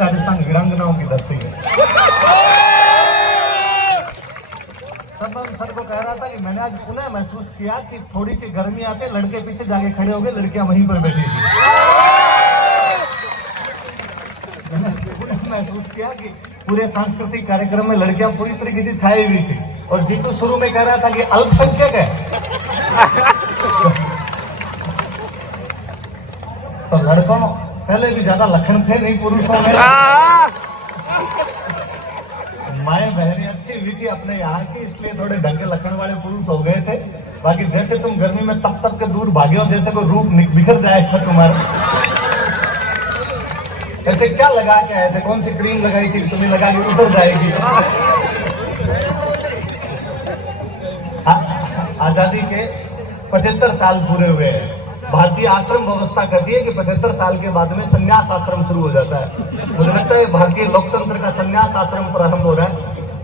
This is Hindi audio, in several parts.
राजस्थान वीरांगनाओं की धरती है। तब मैं सर को कह रहा था कि मैंने आज पुनः महसूस किया कि थोड़ी सी गर्मी आते लड़के पीछे जाके खड़े हो गए, लड़कियां वहीं पर बैठी थी। मैंने पुनः महसूस किया कि पूरे सांस्कृतिक कार्यक्रम में लड़कियां पूरी तरीके से छाई हुई थी। और जीतू शुरू में कह रहा था कि अल्पसंख्यक है, तो लड़कों पहले भी ज्यादा लक्षण थे नहीं पुरुषों में। माए बहनें अच्छी हुई थी अपने यहाँ की, इसलिए थोड़े ढंग के लक्षण वाले पुरुष हो गए थे। बाकी जैसे तुम गर्मी में तप तप के दूर भागे हो, जैसे कोई रूप बिखर जाएगा तुम्हारा। ऐसे क्या लगा के आए थे, कौन सी क्रीम लगाई थी तुम्हें लगा के उतर जाएगी। आजादी के 75 साल पूरे हुए हैं। भारतीय आश्रम व्यवस्था कहती है कि 75 साल के बाद में संन्यास आश्रम शुरू हो जाता है। मुझे लगता है भारतीय लोकतंत्र का संन्यास आश्रम प्रारंभ हो रहा है।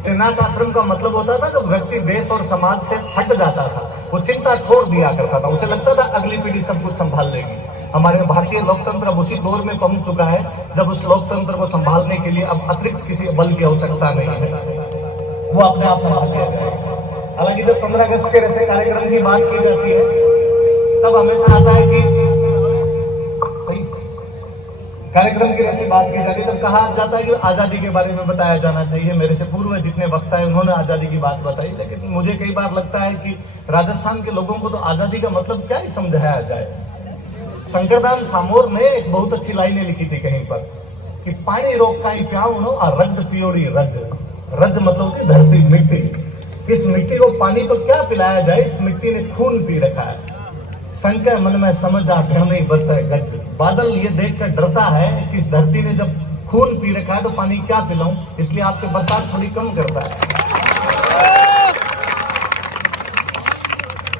संन्यास आश्रम का मतलब होता था जब व्यक्ति देश और समाज से हट जाता था, वो चिंता छोड़ दिया करता था, उसे लगता था अगली पीढ़ी सब कुछ संभाल लेगी। हमारे भारतीय लोकतंत्र अब उसी दौर में पहुंच चुका है जब उस लोकतंत्र को संभालने के लिए अब अतिरिक्त किसी बल की आवश्यकता नहीं है, वो अपने आप संभाल लेगा। हालांकि जब 15 अगस्त के ऐसे कार्यक्रम की बात की जाती है तब हमेशा आता है कि सही कार्यक्रम की ऐसी बात की जाती है तब कहा जाता है कि आजादी के बारे में बताया जाना चाहिए। मेरे से पूर्व जितने वक्ता है उन्होंने आजादी की बात बताई, लेकिन मुझे कई बार लगता है कि राजस्थान के लोगों को तो आजादी का मतलब क्या ही समझाया जाए। शंकरदान सामोर ने एक बहुत अच्छी लाइनें लिखी थी कहीं पर कि पानी रोक का ही प्याऊ नो और रज पियोड़ी रज। रज मतलब की धरती, मिट्टी। इस मिट्टी को पानी तो क्या पिलाया जाए, इस मिट्टी ने खून पी रखा है। संकय मन में समझा घर नहीं बरसे गज। बादल ये देखकर डरता है कि इस धरती ने जब खून पी रखा है तो पानी क्या पिलाऊं, इसलिए आपके बरसात थोड़ी कम करता है।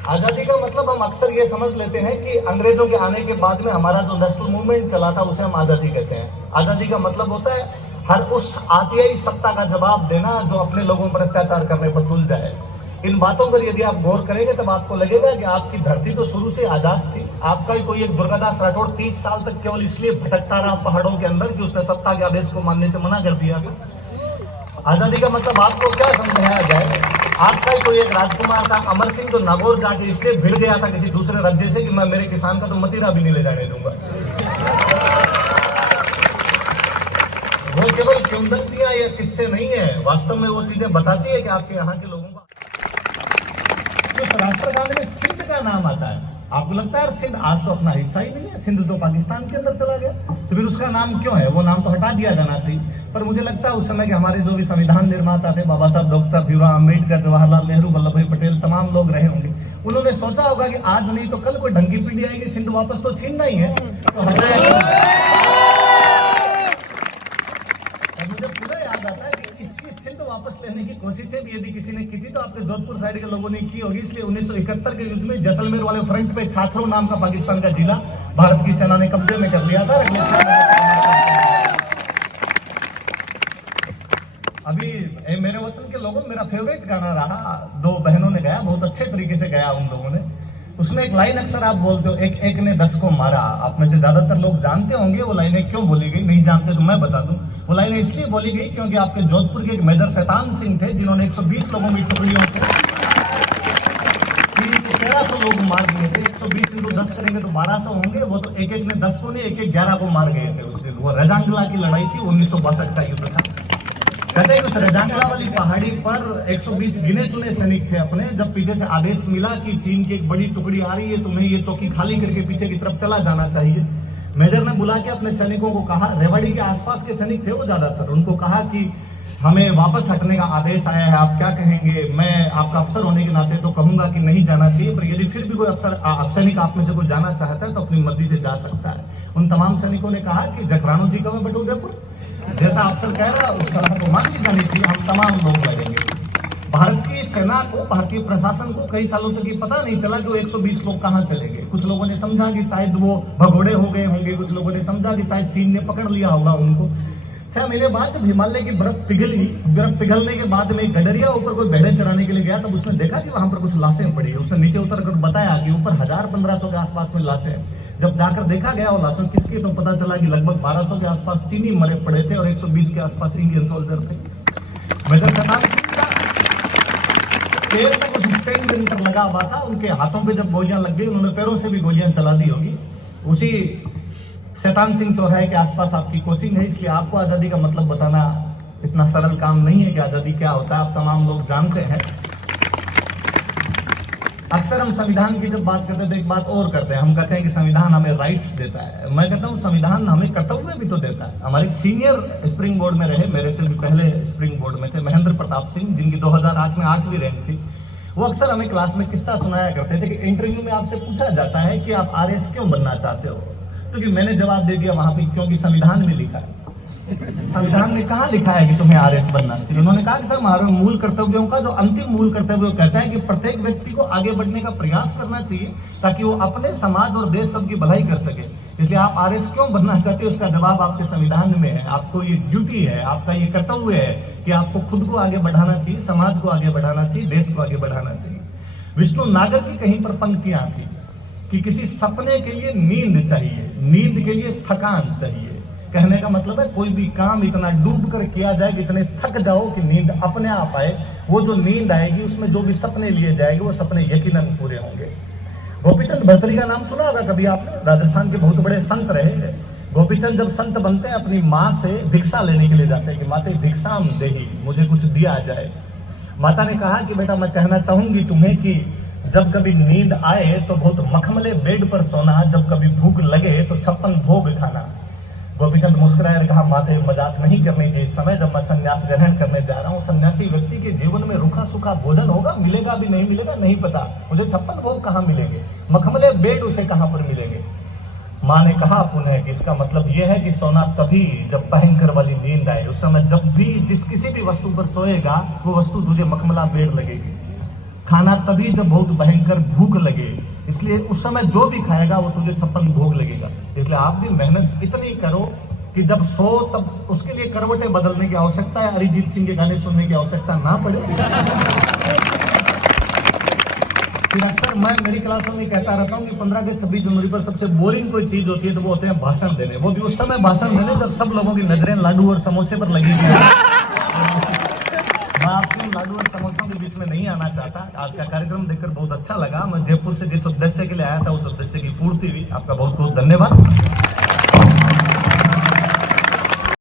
आजादी का मतलब हम अक्सर ये समझ लेते हैं कि अंग्रेजों के आने के बाद में हमारा जो नेशनल मूवमेंट चला था उसे हम आजादी कहते हैं। आजादी का मतलब होता है हर उस आतियाई सत्ता का जवाब देना जो अपने लोगों पर अत्याचार करने पर तुल जाए। इन बातों पर यदि आप गौर करेंगे तब आपको लगेगा कि आपकी धरती तो शुरू से आजाद थी। आपका ही कोई एक दुर्गादास राठौड़ 30 साल तक केवल इसलिए भटकता रहा पहाड़ों के अंदर कि उसने सत्ता के आदेश को मानने से मना कर दिया। आजादी का मतलब आपको क्या समझाया जाए। आपका ही कोई एक राजकुमार था अमर सिंह जो नागौर जाके इसलिए भिड़ गया था किसी दूसरे राज्य से कि मैं मेरे किसान का तो मतीरा भी नहीं ले जाने दूंगा। वो केवल किंवदंतियां या किस्से नहीं है, वास्तव में वो चीजें बताती है कि आपके यहाँ के लोगों को उस राष्ट्रगान में सिंध का नाम आता है। आपको लगता है सिंध आज तो अपना हिस्सा ही नहीं है, सिंध तो पाकिस्तान के अंदर चला गया, तो फिर उसका नाम क्यों है? वो नाम तो हटा दिया जाना चाहिए। पर मुझे लगता है उस समय के हमारे जो भी संविधान निर्माता थे, बाबा साहब डॉक्टर भीमराव अम्बेडकर, जवाहरलाल नेहरू, वल्लभ भाई पटेल, तमाम लोग रहे होंगे। उन्होंने सोचा होगा कि आज नहीं तो कल कोई ढंग की पीढ़ी आएगी, सिंध वापस तो छीनना ही है, तो मुझे पूरा याद आता है कि इसकी सिंध वापस लेने की कोशिशें भी यदि किसी ने की थी तो आपके जोधपुर साइड के लोगों ने की होगी। इसलिए 1971 के युद्ध में जैसलमेर वाले फ्रंट पे छाछरो नाम का पाकिस्तान का जिला भारत की सेना ने कब्जे में कर लिया था। अभी मेरे वतन के लोगों मेरा फेवरेट गाना रहा, दो बहनों ने गाया, बहुत अच्छे तरीके से गाया उन लोगों ने। उसमें एक लाइन अक्सर आप बोलते हो, एक एक ने 10 को मारा। आप में से ज्यादातर लोग जानते होंगे वो लाइनें क्यों बोली गई, नहीं जानते तो मैं बता दूं। वो लाइनें इसलिए बोली गई क्योंकि आपके जोधपुर के एक मेजर शैतान सिंह थे जिन्होंने 120 लोगों की टुकड़ियों से 1300 लोग मार दिए थे। 120 into 10 करेंगे तो 1200 होंगे। वो तो एक एक ने 10 को नहीं, एक एक 11 को मार गए थे उस दिन। वो रजांगला की लड़ाई थी, 1962 का युद्ध था। कहते हैं उस रजांगला वाली पहाड़ी पर 120 गिने चुने सैनिक थे अपने। जब पीछे से आदेश मिला कि चीन की एक बड़ी टुकड़ी आ रही है, तुम्हें ये चौकी खाली करके पीछे की तरफ चला जाना चाहिए, मेजर ने बुला के अपने सैनिकों को कहा, रेवाड़ी के आसपास के सैनिक थे वो ज्यादातर, उनको कहा कि हमें वापस हटने का आदेश आया है, आप क्या कहेंगे? मैं आपका अफसर होने के नाते तो कहूंगा कि नहीं जाना चाहिए, पर यदि फिर भी कोई अफसर सैनिक आप में से कोई जाना चाहता है तो अपनी मर्जी से जा सकता है। उन तमाम सैनिकों ने कहा कि जखरानो जी का मैं बट उदयपुर, जैसा अफसर कह रहा उस तरह को मान ली जानी चाहिए, हम तमाम लोग लड़ेंगे। भारत की सेना को, भारतीय प्रशासन को कई सालों तक ये पता नहीं चला कि वो 120 लोग कहाँ चले गए। कुछ लोगों ने समझा कि शायद वो भगोड़े हो गए होंगे, कुछ लोगों ने समझा कि शायद चीन ने पकड़ लिया होगा उनको। 6 महीने बाद जब हिमालय की बर्फ पिघली, बर्फ पिघलने के बाद में गडरिया ऊपर कोई भेड़ें चराने के लिए गया, तब उसने देखा कि वहां पर कुछ लाशें पड़ी है। उसने नीचे उतर कर बताया कि ऊपर 1000-1500 के आसपास में लाशें हैं। जब जाकर देखा गया वो लाशों किसकी, तो पता चला कि लगभग 1200 के आसपास चीनी मरे पड़े थे और 120 के आसपास इंडियन सोल्जर थे। मेजर शताब्द सिंह का पैर में कुछ पेन लगा हुआ था, उनके हाथों पे जब गोलियां लग गई उन्होंने पैरों से भी गोलियां चला दी होगी। उसी शैतान सिंह चौराहे के आसपास आपकी कोचिंग है, इसलिए आपको आजादी का मतलब बताना इतना सरल काम नहीं है कि आजादी क्या होता है, आप तमाम लोग जानते हैं। अक्सर हम संविधान की जब बात करते हैं तो एक बात और करते हैं, हम कहते हैं कि संविधान हमें राइट्स देता है। मैं कहता हूं संविधान हमें कर्तव्य भी तो देता है। हमारे सीनियर स्प्रिंग बोर्ड में रहे, मेरे से भी पहले स्प्रिंग बोर्ड में थे, महेंद्र प्रताप सिंह, जिनकी 2008 में 8वीं रैंक थी। वो अक्सर हमें क्लास में किस्सा सुनाया करते थे कि इंटरव्यू में आपसे पूछा जाता है कि आप आरएस क्यों बनना चाहते हो, तो कि मैंने जवाब दे दिया वहां पर क्योंकि संविधान में लिखा है। संविधान में कहा लिखा है कि तुम्हें आरएस बनना चाहिए? उन्होंने कहा कि सर हमारे मूल कर्तव्यों का जो अंतिम मूल कर्तव्य कहता है कि प्रत्येक व्यक्ति को आगे बढ़ने का प्रयास करना चाहिए ताकि वो अपने समाज और देश सबकी भलाई कर सके। इसलिए आप आरएस क्यों बनना चाहते हो, उसका जवाब आपके संविधान में है। आपको ये ड्यूटी है, आपका ये कर्तव्य है कि आपको खुद को आगे बढ़ाना चाहिए, समाज को आगे बढ़ाना चाहिए, देश को आगे बढ़ाना चाहिए। विष्णु नागर की कहीं पर पंक्तियां थी कि किसी सपने के लिए नींद चाहिए, नींद के लिए थकान चाहिए। कहने का मतलब है कोई भी काम इतना डूब कर किया जाए कि इतने थक जाओ कि नींद अपने आप आए। वो जो नींद आएगी उसमें जो भी सपने लिए जाएंगे वो सपने यकीनन पूरे होंगे। गोपीचंद भर्तृहरि का नाम सुना होगा कभी आपने, राजस्थान के बहुत बड़े संत रहे। गोपीचंद जब संत बनते हैं अपनी माँ से भिक्षा लेने के लिए जाते हैं कि माते भिक्षाम देही, मुझे कुछ दिया जाए। माता ने कहा कि बेटा मैं कहना चाहूंगी तुम्हें कि जब कभी नींद आए तो बहुत मखमले बेड पर सोना, जब कभी भूख लगे तो 56 भोग खाना। गोपीचंद मुस्कुराए और कहा माते मजाक नहीं करनी चाहिए, इस समय जब मैं संन्यास ग्रहण करने जा रहा हूँ, सन्यासी व्यक्ति के जीवन में रूखा सूखा भोजन होगा, मिलेगा भी नहीं मिलेगा नहीं पता, मुझे 56 भोग कहाँ मिलेंगे, मखमले बेड उसे कहाँ पर मिलेंगे। माँ ने कहा पुनः कि इसका मतलब यह है कि सोना तभी जब भयंकर वाली नींद आए, उस समय जब भी किसी भी वस्तु पर सोएगा वो वस्तु तुझे मखमला बेड लगेगी। खाना तभी जब बहुत भयंकर भूख लगे, इसलिए उस समय जो भी खाएगा वो तुझे 56 भोग लगेगा। इसलिए आप भी मेहनत इतनी करो कि जब सो तब उसके लिए करवटें बदलने की आवश्यकता है, अरिजीत सिंह के गाने सुनने की आवश्यकता ना पड़े। फिर अक्सर मैं मेरी क्लासों में कहता रहता हूँ कि 15 अगस्त 26 जनवरी पर सबसे बोरिंग कोई चीज होती है तो वो होते हैं भाषण देने। वो भी उस समय भाषण देने जब सब लोगों की नजरें लाडू और समोसे पर लगी हुई। मैं आपके लाडू और समोसों के बीच में नहीं आना चाहता। आज का कार्यक्रम देखकर बहुत अच्छा लगा। मैं जयपुर से जिस उद्देश्य के लिए आया था उस उद्देश्य की पूर्ति हुई। आपका बहुत बहुत धन्यवाद।